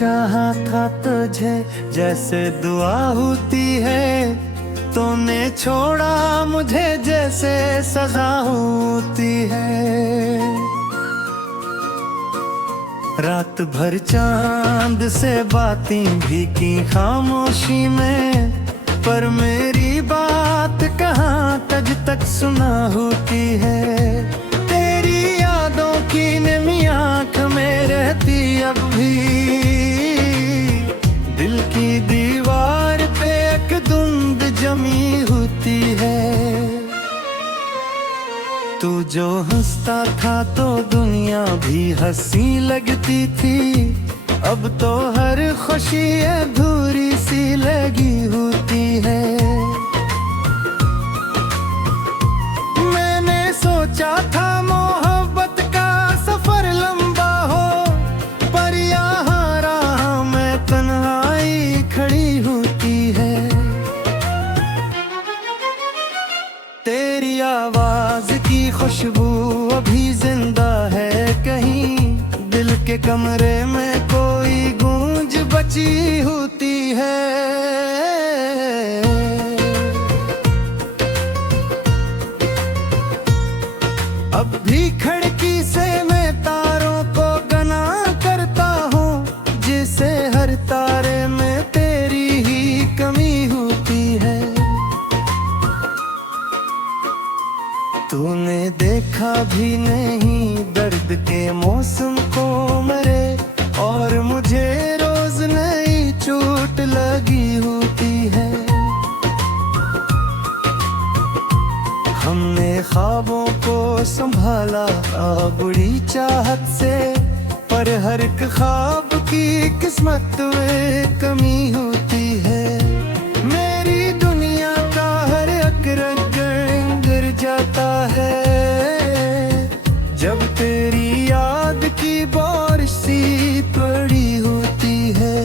चाहा था तुझे जैसे दुआ होती है, तूने छोड़ा मुझे जैसे सजा होती है। रात भर चांद से बातें भी की खामोशी में, पर मेरी बात कहाँ तज तक सुना होती है। तेरी यादों की नमी आँख में रहती अब भी, दिल की दीवार पे एक धुंध जमी होती है। तू जो हंसता था तो दुनिया भी हंसी लगती थी, अब तो हर खुशी अधूरी सी लगी होती है। मैंने सोचा था मोहब्बत का सफर लंबा हो, पर यहाँ राह में तन्हाई खड़ी होती है। तेरी आवाज की खुशबू अभी जिंदा है कहीं, दिल के कमरे में कोई गूंज बची होती है। अब भी खिड़की से मैं तारों को गना करता हूँ, जिसे हर तारे में तेरी ही कमी होती है। तूने देखा भी नहीं दर्द के मौसम को मरे, और मुझे रोज नई चोट लगी होती है। हमने ख्वाबों को संभाला बड़ी चाहत से, पर हर एक ख्वाब की किस्मत में कमी होती है। मेरी दुनिया का हर एक रंग गिर जाता है, जब तेरी याद की बारिश सी पड़ी होती है।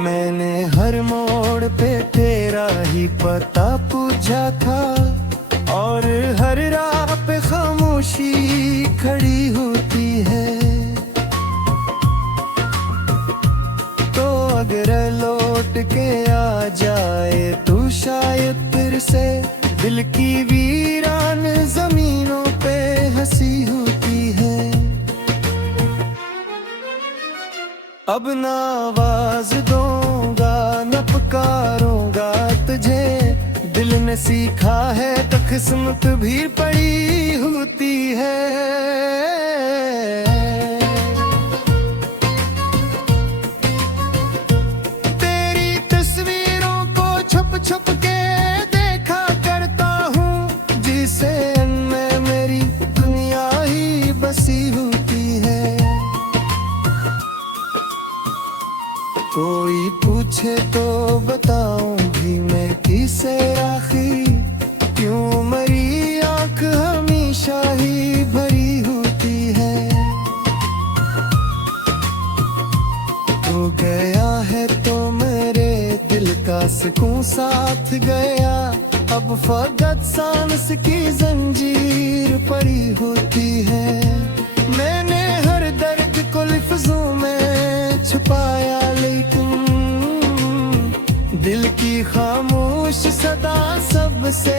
मैंने हर मोड़ पे तेरा ही पता पूछा था, और हर राह पे खामोशी खड़ी होती है। तो अगर लौट के आ जाए तू शायद फिर से, दिल की वीरान जमीनों पे हंसी होती है। अब ना आवाज दूंगा न पुकारूंगा तुझे, दिल ने सीखा है तो किस्मत भी पड़ी होती है। तेरी तस्वीरों को छुप छुप के देखा करता हूँ, जिसे में मेरी दुनिया ही बसी होती है। कोई पूछे तो बताऊं भी मैं किसे राखी, क्यों मरी आंख हमेशा ही भरी होती है। तू गया है तो मेरे दिल का सुकून साथ गया, अब फकत सांस की जंजीर पड़ी होती है। मैंने हर दर्द को लफ्जों में छुपाया, लेकिन दिल की खामोश सदा सबसे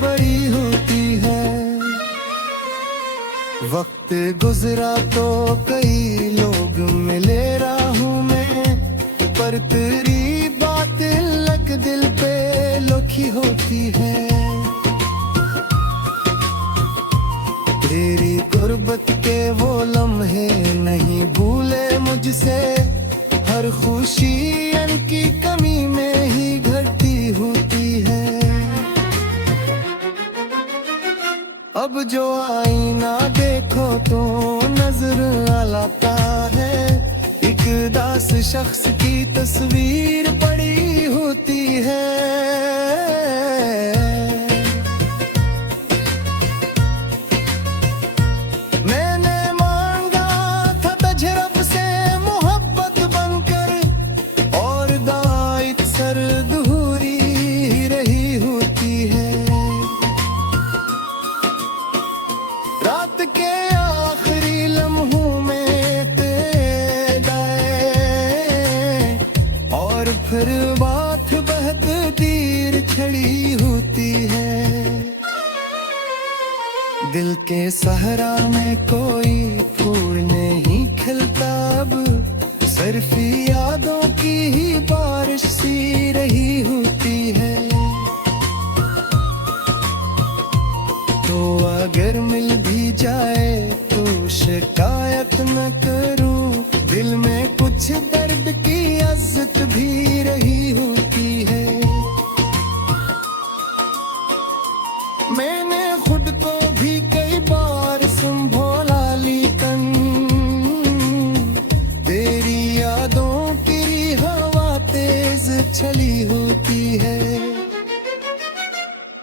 बड़ी होती है। वक्त गुजरा तो कई लोग मिले राहों में, पर तेरी बात लग दिल पे लुकी होती है। तेरी गुर्बत के वो लम्हे नहीं भूले मुझसे, हर खुशी इनकी कमी में ही घटती होती है। अब जो आईना देखो तो नजर आता है, एक दास शख्स की तस्वीर पड़ी होती है। रात के आखिरी लम्हों में फिर बात बहुत तीर छड़ी होती है। दिल के सहरा में कोई फूल नहीं खिलता अब, सिर्फ यादों की ही बारिश सी रही होती है। तो अगर मिल भी जाए तो शिकायत न करूं, दिल में कुछ दर्द की अज़्ज़त भी रही होती है। मैंने खुद को भी कई बार संभोला लेकिन तेरी यादों की हवा तेज चली होती है।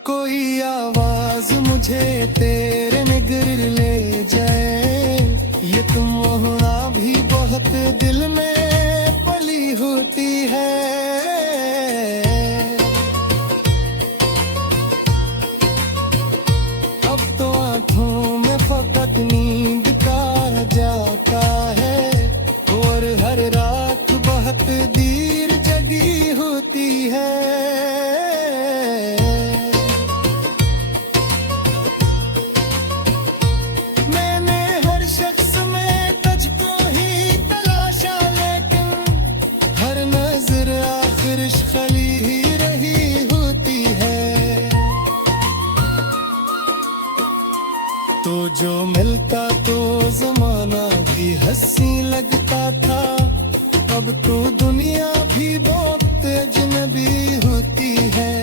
कोई आवाज मुझे तेरे निगर ले जाए, ये तुम होना भी बहुत दिल में पली होती है। अब तो आँखों में फकत नींद का जाता है, और हर रात बहुत देर जगी होती है। मैंने हर शख्स में तुझको ही तलाशा, लेकिन हर नजर आखिर खाली ही रही होती है। तो जो मिलता तो जमाना भी हंसी लगता था, अब तो दुनिया भी बहुत अजनबी होती है।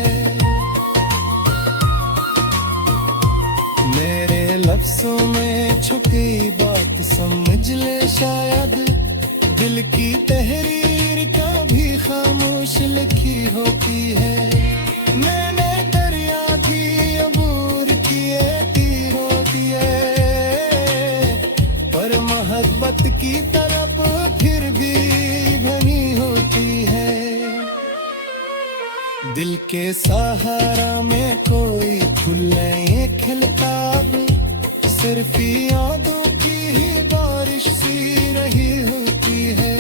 मेरे लफ्जों में छुपी बात समझ ले शायद, दिल की तहरीर का भी खामोश लिखी होती है। मैंने दरिया भी अबूर किए, तीरों किए, पर मोहब्बत की तरफ फिर भी बनी होती है। दिल के सहारा में कोई फूल नहीं खिलता अब, सिर्फ यादों की ही बारिश सी रही होती है।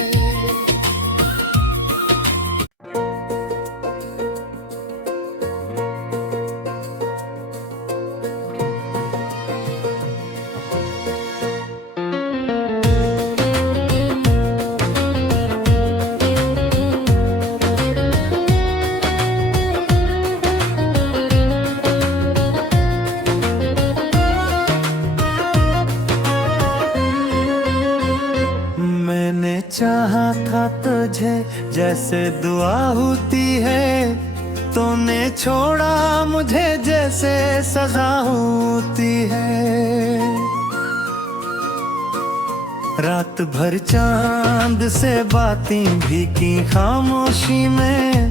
मैंने चाहा था तुझे जैसे दुआ होती है, तूने छोड़ा मुझे जैसे सजा होती है। रात भर चांद से बातें भी की खामोशी में,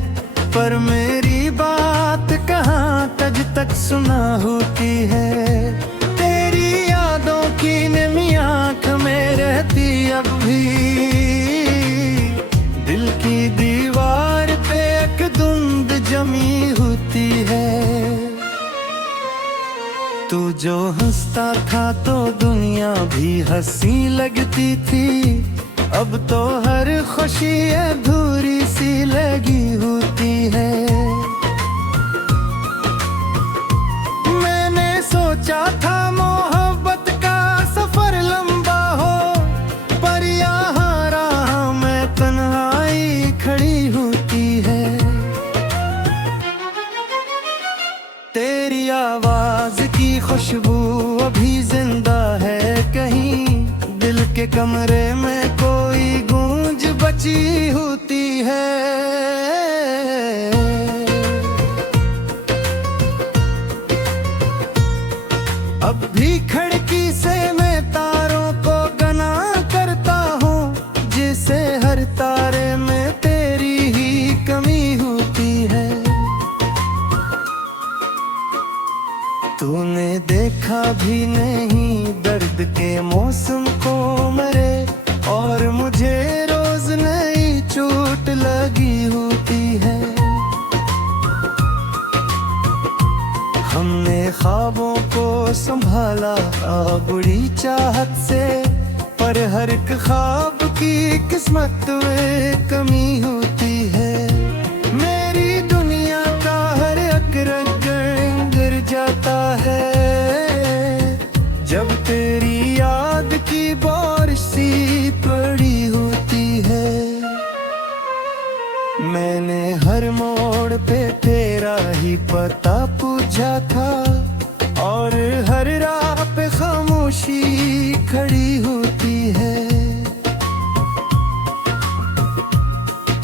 पर मेरी बात कहाँ तज तक सुना होती है। तेरी यादों की नमी आँख में रहती अब भी, दिल की दीवार पे एक धुंध जमी होती है। तू जो हंसता था तो दुनिया भी हंसी लगती थी, अब तो हर खुशी अधूरी सी लगी होती है। मैंने सोचा था मोहब्बत का सफर लंबा हो, पर यहाँ राह में तन्हाई खड़ी होती है। तेरी आवाज की खुशबू अभी जिंदा है कहीं, दिल के कमरे में कोई गूंज बची होती है। अब भी खिड़की से मैं तारों को गना करता हूँ, जिसे हर तारे में तेरी ही कमी होती है। तूने देखा भी नहीं दर्द के मौसम को मरे, और मुझे रोज नई चोट लगी होती है। हमने ख्वाबों को संभाला बुरी चाहत से, पर हर एक ख्वाब की किस्मत में कमी होती है। मैंने हर मोड़ पे तेरा ही पता पूछा था, और हर राह पे खामोशी खड़ी होती है।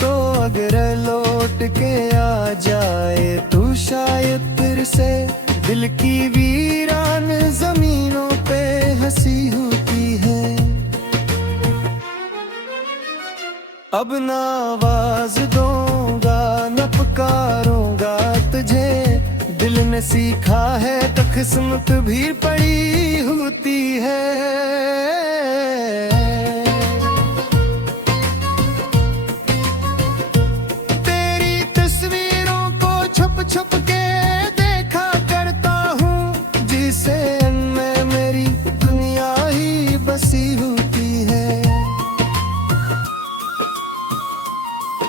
तो अगर लौट के आ जाए तू शायद फिर से, दिल की वीरान जमीनों पे हंसी होती है। अब ना आवाज दूंगा न पुकारूंगा तुझे, दिल ने सीखा है तो किस्मत भी पड़ी होती है। तेरी तस्वीरों को छुप छुप के देखा करता हूँ, जिसे में मेरी दुनिया ही बसी होती है।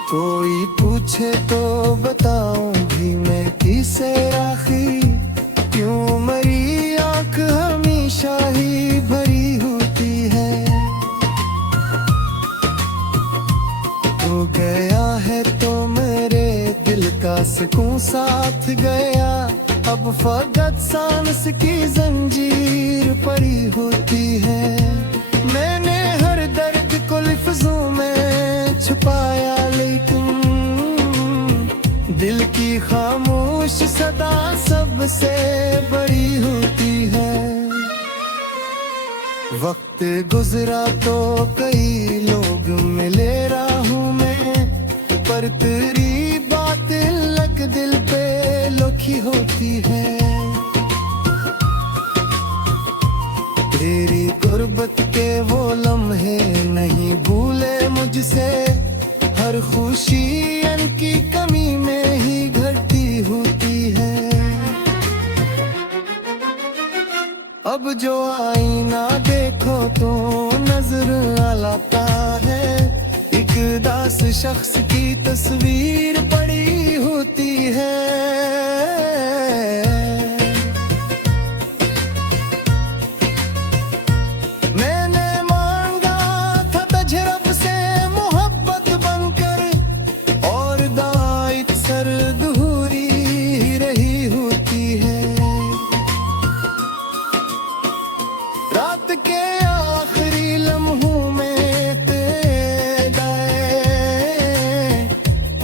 कोई पूछे तो बताऊं भी मैं किसे राखी, क्यों मरी आंख हमेशा ही भरी होती है। तू गया है तो मेरे दिल का सुकून साथ गया, अब फकत सांस की जंजीर पड़ी होती है। मैंने हर दर्द को लफ्जों में छुपाया, लेकिन दिल की खामोश सदा सबसे बड़ी होती है। वक्त गुजरा तो कई लोग मिले राहों में, पर तेरी बात लग दिल पे लुकी होती है। तेरी गुर्बत के वो लम्हे नहीं भूले मुझसे, हर खुशी इनकी कमी में ही घटती होती है। अब जो आईना देखो तो नजर आता है, एक दास शख्स की तस्वीर पड़ी होती है। रात के आखिरी लम्हों में तेरे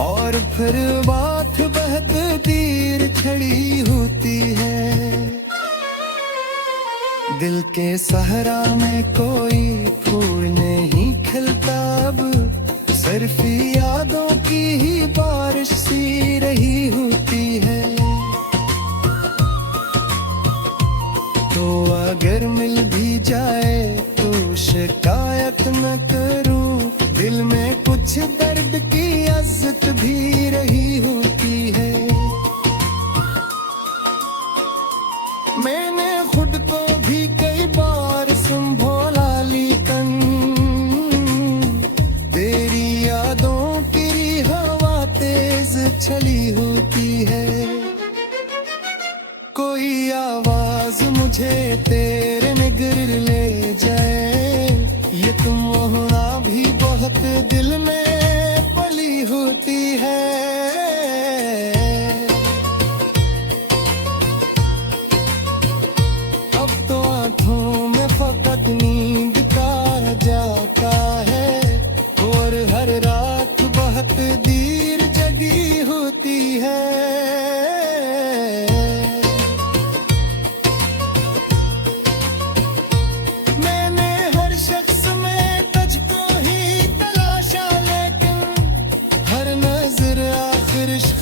और फिर बात बहत तीर छड़ी होती है। दिल के सहरा में कोई फूल नहीं खिलता, अब सिर्फ यादों की ही बारिश सी रही होती है। तो अगर मिल भी जाए तो शिकायत न करूं, दिल में कुछ दर्द की इज्जत भी रही होती है। मैंने खुद को भी कई बार संभोला, लेकिन तेरी यादों की हवा तेज चली होती है। कोई आवाज मुझे तेरे निगर ले जाए, ये तुम होना भी बहुत दिल में पली होती है। अब तो आंखों में फकत नींद का जाता है, और हर रात बहुत देर जगी होती है।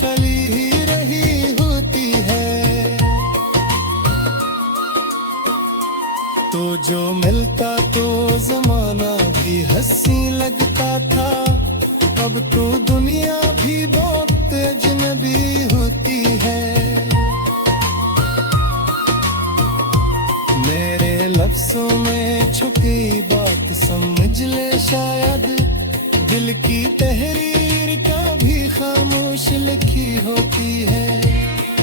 खली ही रही होती है। तो जो मिलता तो जमाना भी हंसी लगता था, अब तो दुनिया भी बहुत अजनबी होती है। मेरे लफ्जों में छुपी बात समझ ले शायद, दिल की तहरीर का भी खामोश लिखी होती है।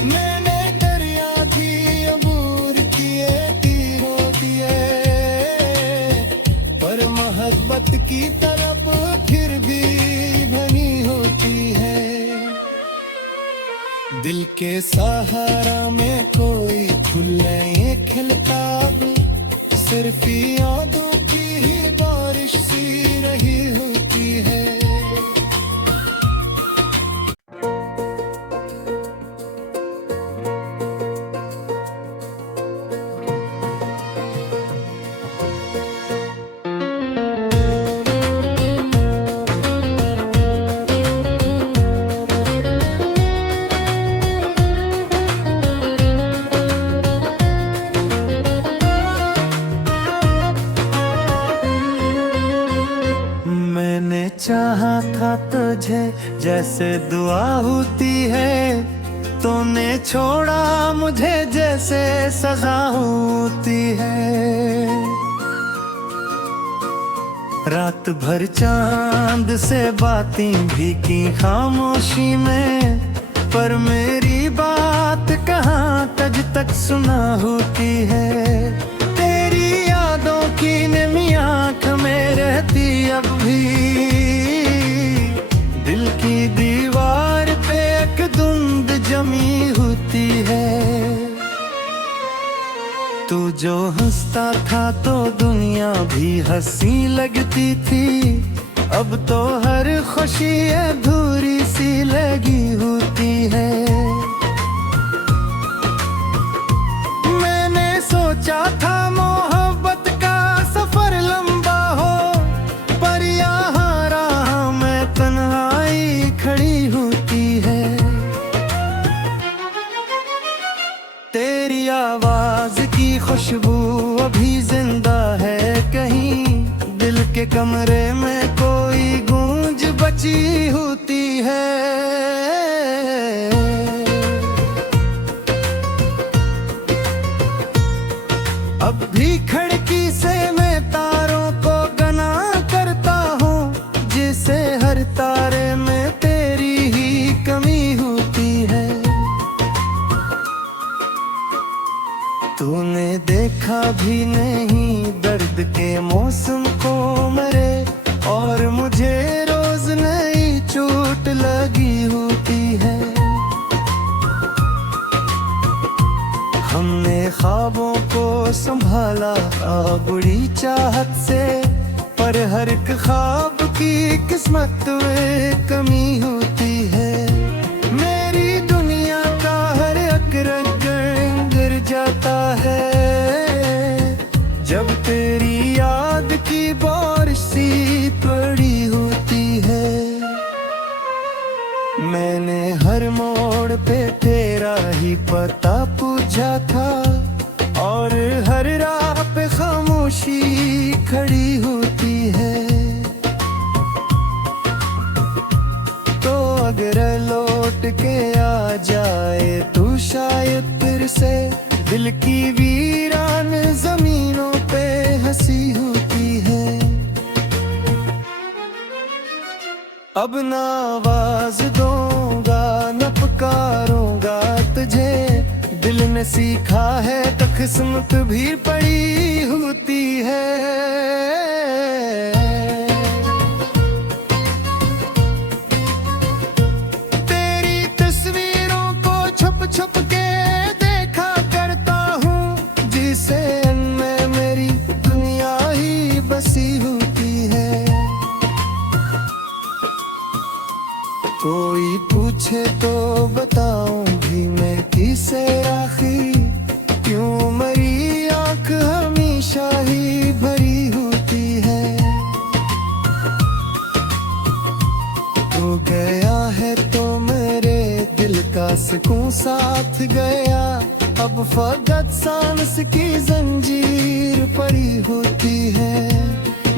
मैंने दरिया भी अबूर किए, तीरों किए, पर मोहब्बत की तरफ फिर भी बनी होती है। दिल के सहारा में कोई फूल नहीं खिलता अब, सिर्फ यादों की ही बारिश सी रही होती है। मैंने चाहा था तुझे जैसे दुआ होती है, तूने छोड़ा मुझे जैसे सजा होती है। रात भर चांद से बातें भी की खामोशी में, पर मेरी बात कहाँ तज तक सुना होती है। तेरी यादों की नमी आँख में रहती अब भी, दिल की दीवार पे एक धुंध जमी होती है। तू जो हंसता था तो दुनिया भी हंसी लगती थी, अब तो हर खुशी अधूरी सी लगी होती है। मैंने सोचा था मोहब्बत का सफर लंबा हो, पर यहाँ राह में तन्हाई खड़ी होती है। तेरी आवाज की खुशबू अभी जिंदा है कहीं, दिल के कमरे में कोई गूंज बची होती है। अब भी खिड़की से मैं तारों को गना करता हूँ, जिसे हर तारे में तेरी ही कमी होती है। तूने देखा भी नहीं दर्द के मौसम को मरे, और मुझे रोज नई चोट लगी होती है। हमने ख्वाबों को संभाला बड़ी चाहत से, पर हर एक ख्वाब की किस्मत में कमी होती है। मेरी दुनिया का हर एक रंग गिर जाता है, जब तेरी याद की बारिश सी पड़ी होती है। मैंने हर मोड़ पे तेरा ही पता पूछा था, और हर राह पे खामोशी खड़ी होती है। तो अगर लौट के आ जाए तू शायद फिर से, दिल की वीरान जमीनों पे हंसी होती है। अब ना आवाज दूंगा न पुकारूंगा तुझे, दिल ने सीखा है तो किस्मत भी पड़ी होती है। तेरी तस्वीरों को छुप छुप के देखा करता हूँ, जिसे में मेरी दुनिया ही बसी होती है। कोई पूछे तो बताऊं भी मैं किसे राखी, क्यों मरी आंख हमेशा ही भरी होती है। तू गया है तो मेरे दिल का सुकून साथ गया, अब फकत सांस की जंजीर पड़ी होती है।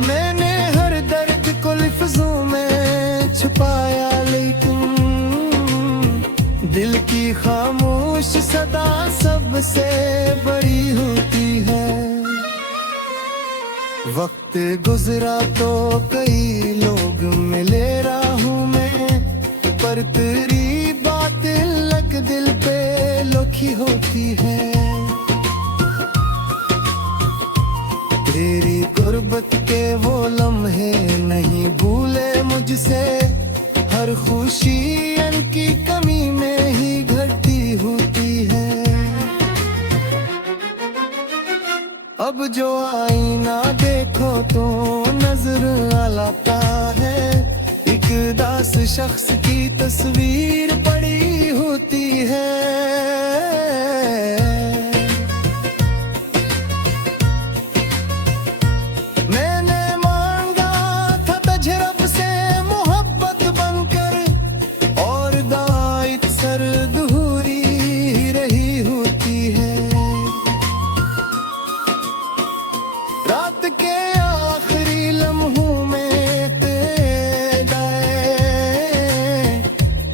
मैंने हर दर्द को लफ्जों में छुपाया, लेकिन दिल की खामोश सदा सबसे बड़ी होती है। वक्त गुजरा तो कई लोग मिले राहों में, पर तेरी बात लग दिल पे लुकी होती है। तेरी गुर्बत के वो लम्हे नहीं भूले मुझसे, हर खुशी इनकी कमी में ही घटती अब जो आईना देखो तो नजर आता है, एक दास शख्स की तस्वीर पड़ी होती है। मैंने मांगा था तजरब से मोहब्बत बनकर, और दाइत सर्द हुई रही होती है। रात के आखिरी लम्हों में तेरे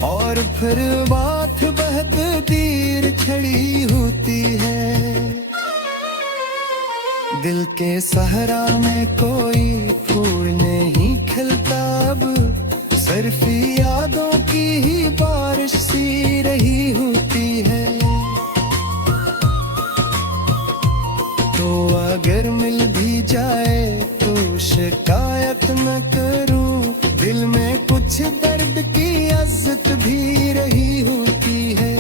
और फिर बात बहत तीर छड़ी होती है। दिल के सहरा में कोई फूल नहीं खिलता अब, सिर्फ यादों की ही बारिश सी रही होती है। तो अगर मिल भी जाए तो शिकायत न करूं, दिल में कुछ दर्द की अज़्ज़त भी रही होती है।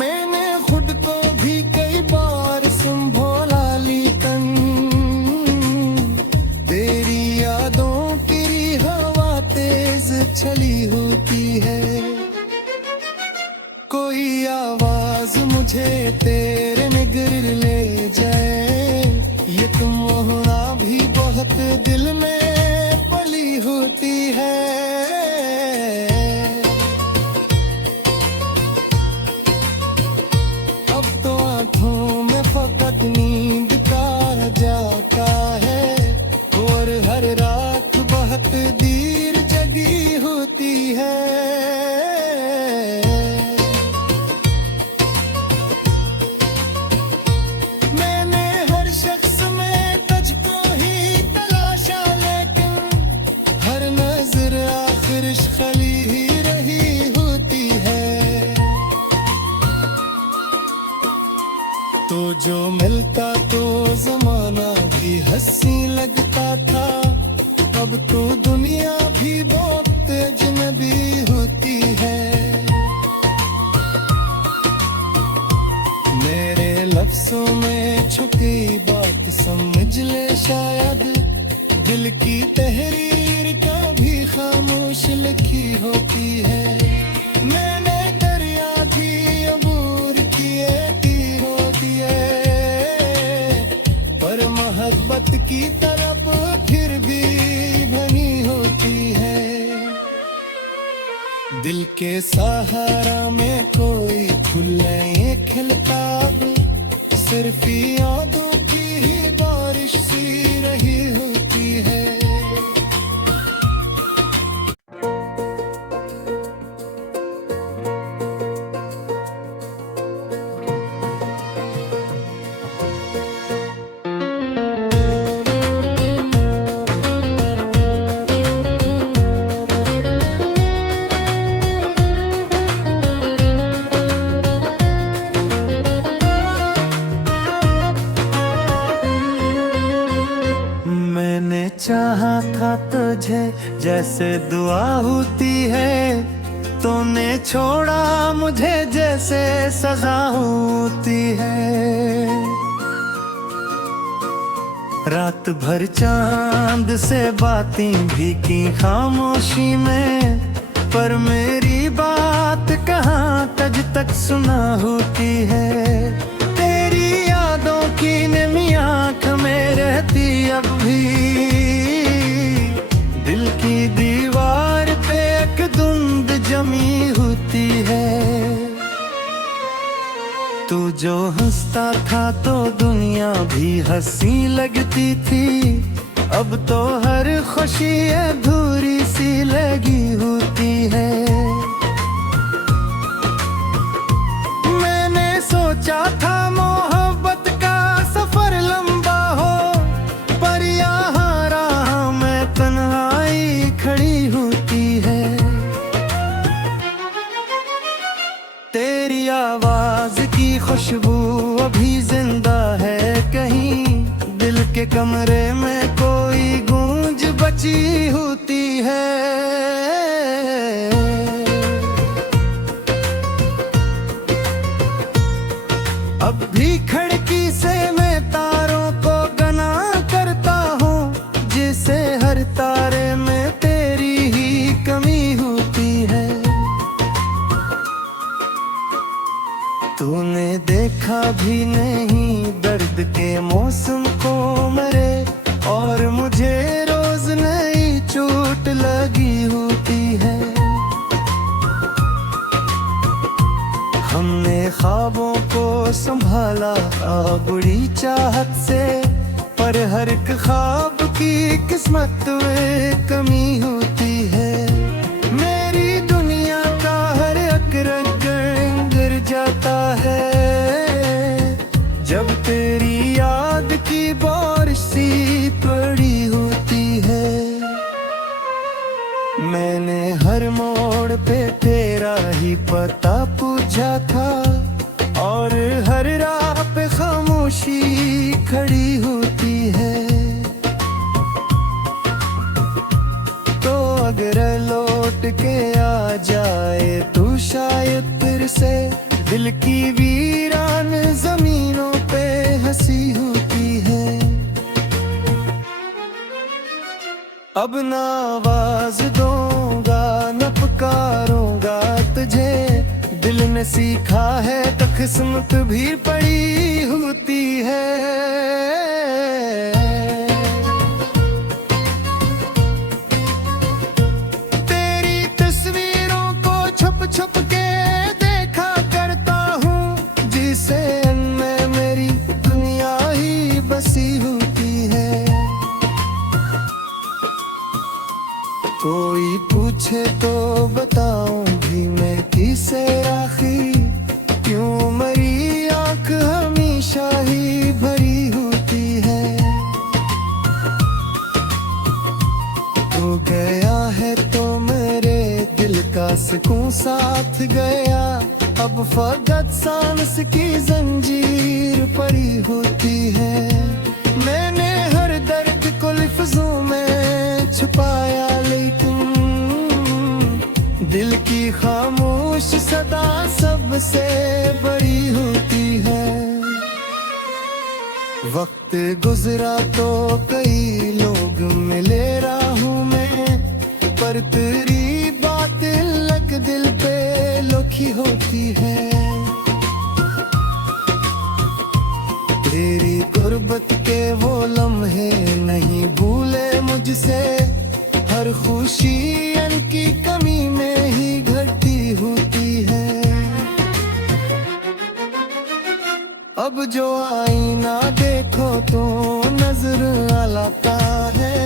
मैंने खुद को भी कई बार संभोला लेकिन तेरी यादों की हवा तेज चली होती है। कोई आवाज मुझे तेरे निगर ले जाए, ये तुम होना भी बहुत दिल में पली होती है। अब तो आंखों में फकत नींद का जाका है, और हर रात बहुत देर जगी होती है। खली ही रही होती है। तो जो मिलता तो जमाना भी हंसी लगता था, अब तो दुनिया भी बहुत अजनबी होती है। मेरे लफ्जों में छुपी बात समझ ले शायद, दिल की तहरीर का भी खामोश लिखी होती है। मैंने दरिया भी अबूर किए तीरों दिए, पर मोहब्बत की तरफ फिर भी बनी होती है। दिल के सहारा में कोई फूल नहीं खिलता अब, सिर्फ यादों की ही बारिश सी रही होती है। चाहा था तुझे जैसे दुआ होती है, तूने छोड़ा मुझे जैसे सजा होती है। रात भर चांद से बातें भी की खामोशी में, पर मेरी बात कहाँ तज तक सुना होती है। तेरी यादों की नमी आँख में रहती अब भी, दिल की दीवार पे एक धुंध जमी होती है। तू जो हंसता था तो दुनिया भी हंसी लगती थी, अब तो हर खुशी अधूरी सी लगी होती है। मैंने सोचा था मोहब्बत का सफर लंबा हो, पर यहाँ राह में तन्हाई खड़ी होती है। तेरी आवाज की खुशबू अभी जिंदा है कहीं, दिल के कमरे में कोई गूंज बची होती है। अब भी नहीं दर्द के मौसम को मरे, और मुझे रोज नई चोट लगी होती है। हमने ख्वाबों को संभाला बड़ी चाहत से, पर हर एक ख्वाब की किस्मत में कमी होती है। मेरी दुनिया का हर एक रंग गिर जाता है, जब तेरी याद की बारिश सी पड़ी होती है। मैंने हर मोड़ पे तेरा ही पता पूछा था, और हर राह पे खामोशी खड़ी होती है। तो अगर लौट के आ जाए तू शायद फिर से, दिल की वीरान जमीनों पे हंसी होती है। अब ना आवाज दूंगा न पुकारूंगा तुझे, दिल ने सीखा है तो किस्मत भी पड़ी होती है। तेरी तस्वीरों को छुप छुप के देखा करता हूँ, जिसे में मेरी दुनिया ही बसी होती है। कोई पूछे तो बताऊं भी मैं किसे राखी, क्यों मरी आंख हमेशा ही भरी होती है। तू गया है तो मेरे दिल का सुकून साथ गया, अब फकत सांस की जंजीर पड़ी होती है। मैंने हर दर्द को लफ्जों में छुपाया, लेकिन दिल की खामोश सदा सबसे बड़ी होती है। वक्त गुजरा तो कई लोग मिले राहों में, पर तेरी बात लग दिल पे लोखी होती है। तेरी गुर्बत के वो लम्हे नहीं भूले मुझसे, हर खुशी इनकी कमी में ही घटती होती है। अब जो आईना देखो तो नजर आता है,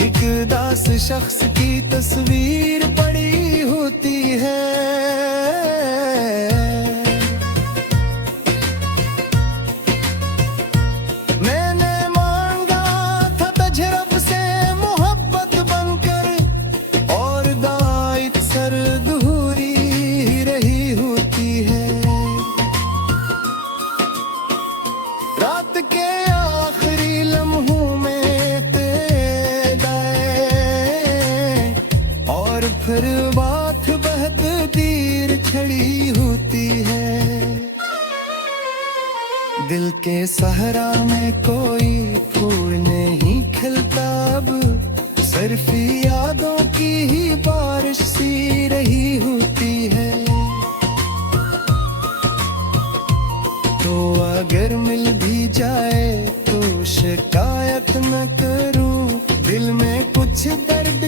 एक दास शख्स की तस्वीर पड़ी होती है। रात के आखिरी लम्हों में तेरे, और फिर बात बहुत देर खड़ी होती है। दिल के सहरा में कोई फूल नहीं खिलता, अब सिर्फ यादों की ही बारिश सी रही होती है। तो अगर मिल भी जाए तो शिकायत न करूं, दिल में कुछ दर्द